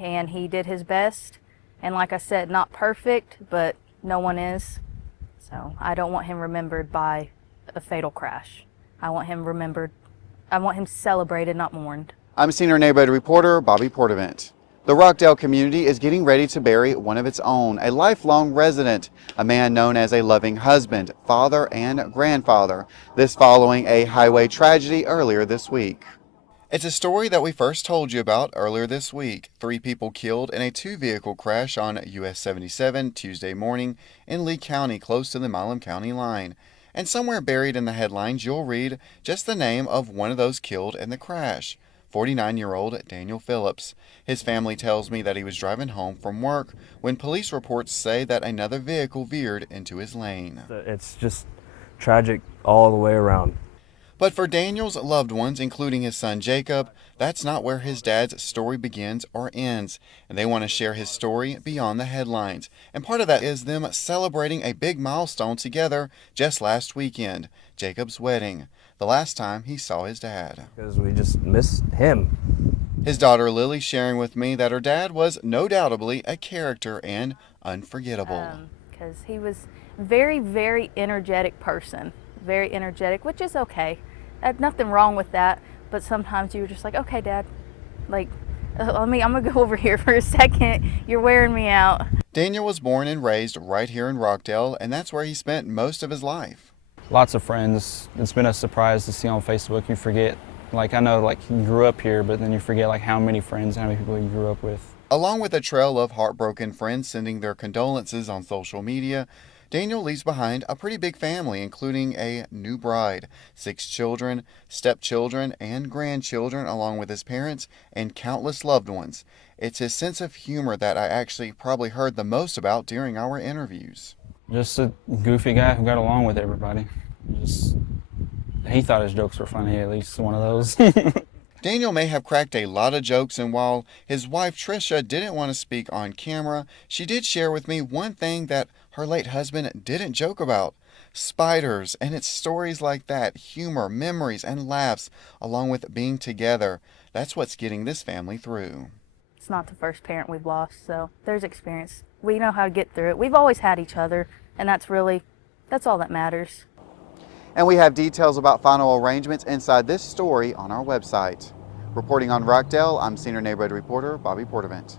and he did his best. And like I said, not perfect, but no one is. So I don't want him remembered by a fatal crash. I want him celebrated, not mourned. I'm senior neighborhood reporter Bobby Portavant. The Rockdale community is getting ready to bury one of its own, a lifelong resident, a man known as a loving husband, father, and grandfather. This following a highway tragedy earlier this week. It's a story that we first told you about earlier this week. 3 people killed in a 2-vehicle crash on US 77 Tuesday morning in Lee County, close to the Milam County line. And somewhere buried in the headlines, you'll read just the name of one of those killed in the crash. 49-year-old Daniel Phillips. His family tells me that he was driving home from work when police reports say that another vehicle veered into his lane. It's just tragic all the way around. But for Daniel's loved ones, including his son Jacob, that's not where his dad's story begins or ends. And they want to share his story beyond the headlines. And part of that is them celebrating a big milestone together just last weekend, Jacob's wedding. The last time he saw his dad. Because we just miss him. His daughter Lily sharing with me that her dad was no doubtably a character and unforgettable. Because he was very, very energetic person. Very energetic, which is okay. Nothing wrong with that. But sometimes you're just like, okay, Dad, like, I'm gonna go over here for a second. You're wearing me out. Daniel was born and raised right here in Rockdale, and that's where he spent most of his life. Lots of friends. It's been a surprise to see on Facebook. You forget, like, I know, like, you grew up here, but then you forget, like, how many friends, how many people you grew up with. Along with a trail of heartbroken friends sending their condolences on social media, Daniel leaves behind a pretty big family, including a new bride, 6 children, stepchildren, and grandchildren, along with his parents and countless loved ones. It's his sense of humor that I actually probably heard the most about during our interviews. Just a goofy guy who got along with everybody. He thought his jokes were funny, at least one of those. Daniel may have cracked a lot of jokes, and while his wife Trisha didn't want to speak on camera, she did share with me one thing that her late husband didn't joke about: spiders. And it's stories like that, humor, memories, and laughs, along with being together. That's what's getting this family through. It's not the first parent we've lost, so there's experience. We know how to get through it. We've always had each other, and that's all that matters. And we have details about final arrangements inside this story on our website. Reporting on Rockdale, I'm senior neighborhood reporter Bobby Portavant.